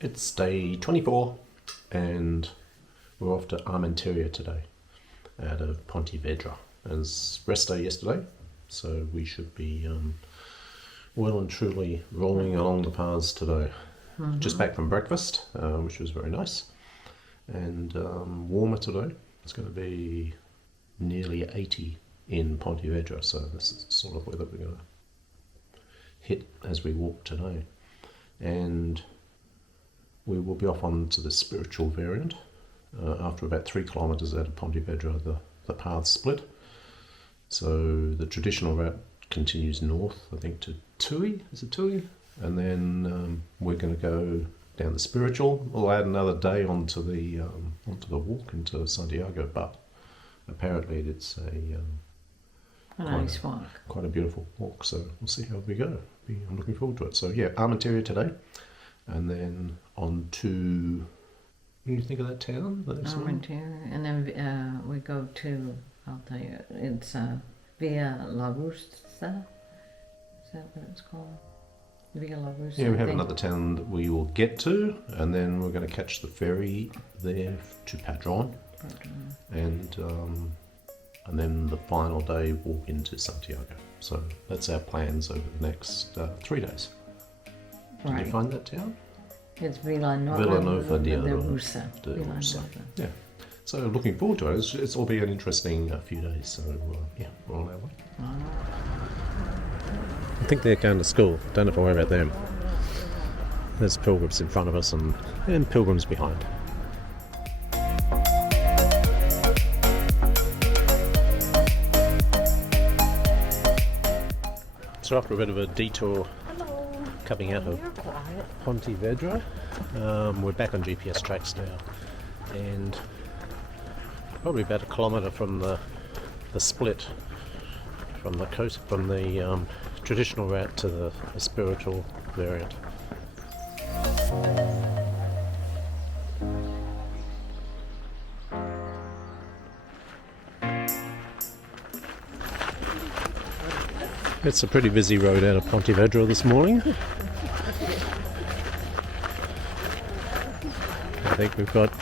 It's day 24 and we're off to Armenteira today out of Pontevedra. It was rest day yesterday, so we should be well and truly rolling along the paths today. Just back from breakfast, which was very nice, and warmer today. It's going to be nearly 80 in Pontevedra, so this is the sort of weather we're going to hit as we walk today. And we will be off on to the spiritual variant. After about 3 kilometres out of Pontevedra, the paths split. So the traditional route continues north, I think, to Tui. Is it Tui? And then we're going to go down the spiritual. We'll add another day onto the walk into Santiago, but apparently it's a nice walk. Quite a beautiful walk. So we'll see how we go. I'm looking forward to it. So yeah, Armenteira today, and then on to. What do you think of that town? Armenteira, and then we go to. I'll tell you, it's Via La Russa. Is that what it's called? Via La Russa. Yeah, we have another town that we will get to, and then we're going to catch the ferry there to Padron. And then the final day walk into Santiago. So that's our plans over the next 3 days. Right. Did you find that town? It's Villanova de Russa. Yeah. So looking forward to it. It's will be an interesting few days. So yeah, we're on our way. I think they're going to school. Don't have to worry about them. There's pilgrims in front of us and pilgrims behind. So after a bit of a detour coming out of Pontevedra, we're back on GPS tracks now, and probably about 1 kilometre from the split from the coast, from the traditional route to the spiritual variant. It's a pretty busy road out of Pontevedra this morning. I think we've got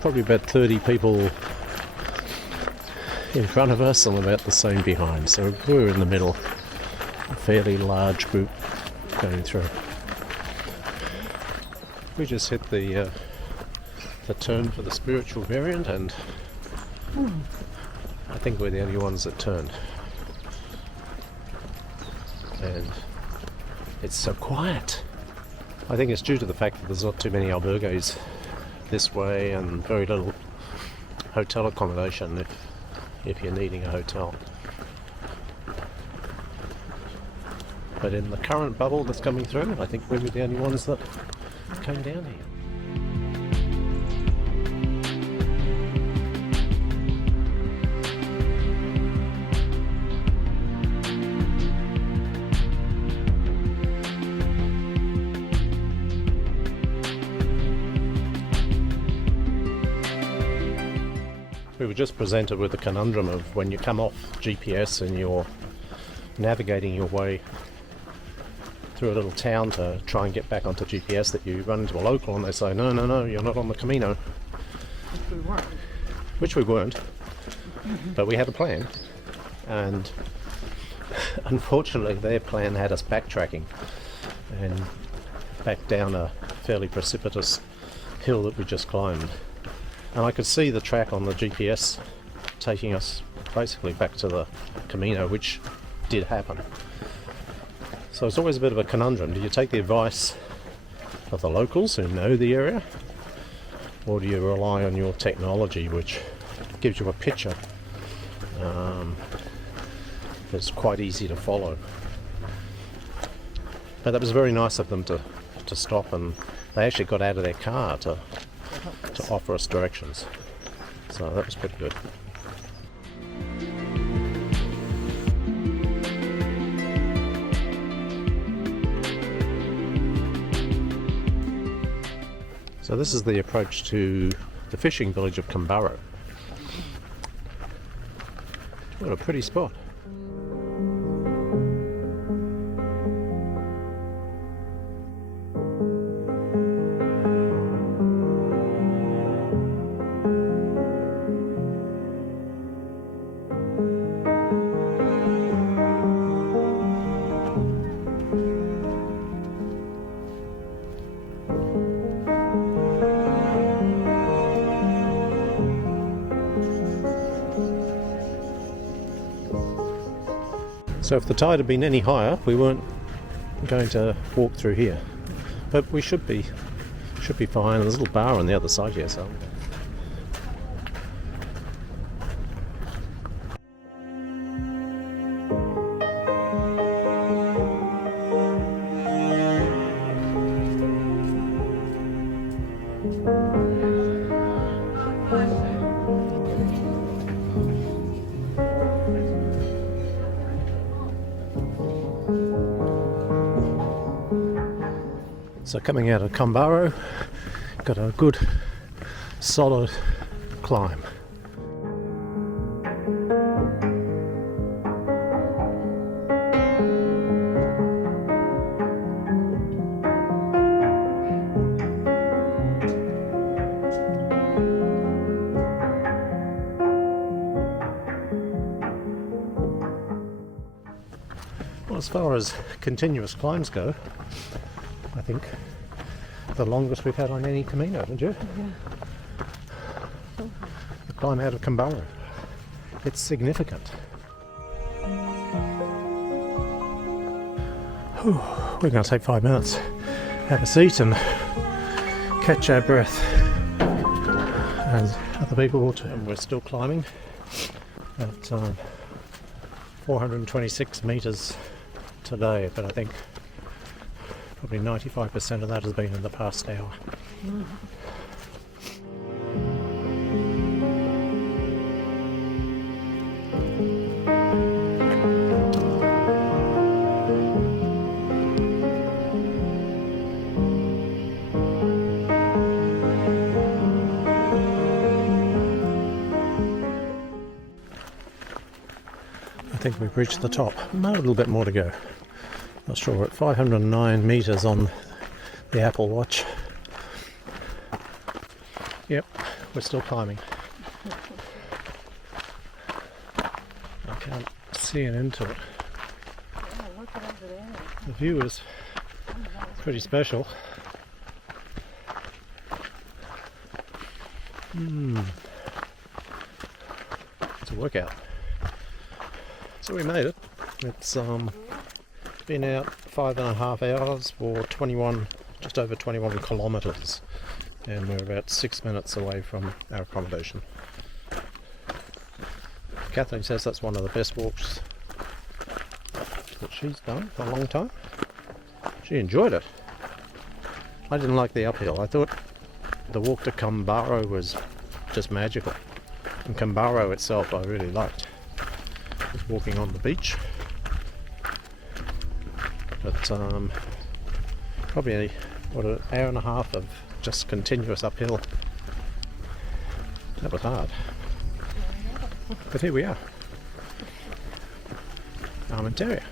probably about 30 people in front of us and about the same behind. So we're in the middle, a fairly large group going through. We just hit the turn for the spiritual variant, and I think we're the only ones that turned. And it's so quiet. I think it's due to the fact that there's not too many albergues this way and very little hotel accommodation if you're needing a hotel. But in the current bubble that's coming through, I think we're the only ones that came down here. We were just presented with the conundrum of when you come off GPS and you're navigating your way through a little town to try and get back onto GPS, that you run into a local and they say, no, you're not on the Camino. Which we weren't. But we had a plan. And unfortunately their plan had us backtracking and back down a fairly precipitous hill that we just climbed. And I could see the track on the GPS taking us basically back to the Camino, which did happen. So it's always a bit of a conundrum. Do you take the advice of the locals who know the area, or do you rely on your technology, which gives you a picture that's quite easy to follow? But that was very nice of them to stop, and they actually got out of their car to offer us directions. So that was pretty good. So this is the approach to the fishing village of Cambaro. What a pretty spot. So if the tide had been any higher, we weren't going to walk through here. But we should be fine. There's a little bar on the other side here, so. So coming out of Camino, got a good solid climb. Well, as far as continuous climbs go, I think the longest we've had on any Camino, don't you? Yeah. The climb out of Camino. It's significant. Whew, we're going to take 5 minutes, have a seat and catch our breath. As other people will too. And we're still climbing at 426 metres today, but I think probably 95% of that has been in the past hour. Mm. I think we've reached the top. A little bit more to go. Not sure, we're at 509 metres on the Apple Watch. Yep, we're still climbing. I can't see an end to it. The view is pretty special. It's a workout. So we made it. It's been out 5.5 hours for just over 21 kilometres, and we're about 6 minutes away from our accommodation. Kathleen says that's one of the best walks that she's done for a long time. She enjoyed it. I didn't like the uphill. I thought the walk to Camino was just magical, and Camino itself I really liked. Just walking on the beach. But probably an hour and a half of just continuous uphill. That was hard. But here we are. Armenteira.